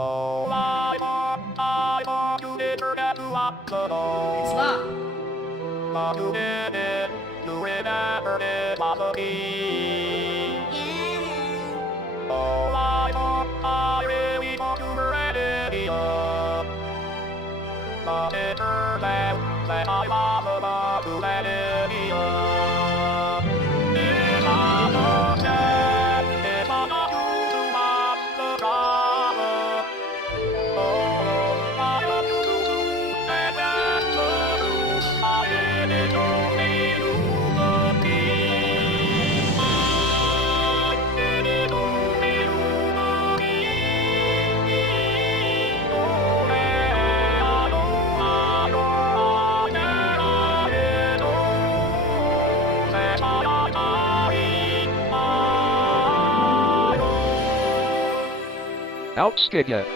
Oh, I want you to forget to lock the door. It's locked. But you did it. You remembered it was a key. Yeah. Oh, I really thought you were an idiot. But it turns out that I was about to an idiot. It's not a chance. It's not you who was the problem. Oh, I love you, and that's the truth. I didn't only you could be. I didn't only you could be. Oh, and I know I did all that I know. Out, Skidget.